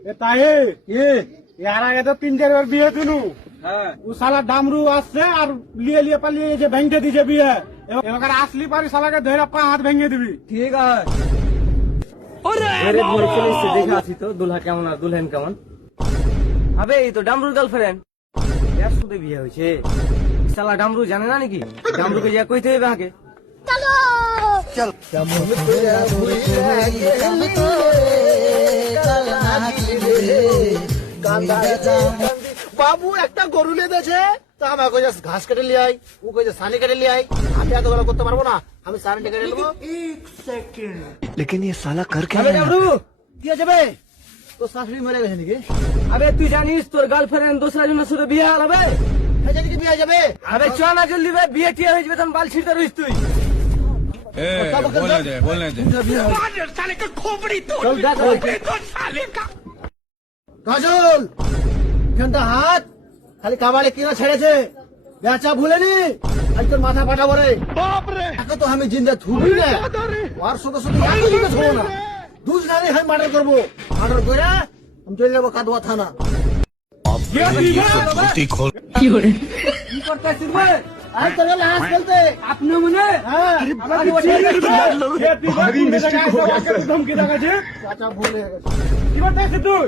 তাই यार आगे तो 3-4 बार बिये तुनु वो साला डामरू আসছে আর লিয়ে লিয়ে পালিয়ে যে ভেঙে দিছে বিয়ে এবার আসলি পারি শালাকে ধরে পা হাত ভেঙে দিবি ঠিক আছে আরে মোরে চলে এসে দেখে আসি তো দুলহা কেমন আর দুলহেন কেমন আবে এই তো ডামরুর গার্লফ্রেন্ড এর সাথে বিয়ে হয়েছে শালা ডামরু জানে না নাকি ডামরুকে যা কইতে হবে আগে চলো চল কেমন করে ভুলে গেলি তোরে বাবু একটা গরু নিয়ে দিয়েছে তা আমাকে কইছে ঘাস কেটে লিয়ে আই ও কইছে সানি কেটে লিয়ে আই আমি এত বেলা করতে পারবো না আমি সানি কেটে নেবো এক সেকেন্ড लेकिन ये साला कर क्या আবে रहा है? ডাবরু কি যাবে তো শাশুড়ি মরে গেছে নাকি আবে তুই জানিস তোর গার্লফ্রেন্ড দোসরা জনের সাথে বিয়ে হবে এটা কি বিয়ে যাবে আবে চ না জলদি বে বিয়ে টিয়া হয়ে যাবে তখন বাল ছিড়তে রইস তুই बोलने दे চল দেখ কাজল এখানটা হাত খালি কাবালে কিনা ছেড়েছে বেচা ভুলেনি আজ তোর মাথা ফাটাবো রে তাকে তো আমি জিন্দা থুবি না আর শুধু শুধু একই জিন্দা থবো না দুজ নারী আমি মার্ডার করবো মার্ডার করে আমি চলে যাবো কাদুয়া থানা কি করতে আসছিস বে আজ তোর লাশ খেলতে আপনি মনে হ্যাঁ ধমকি দেখাচ্ছে চাচা ভুলে গেছে কি করতে আসছিস তুই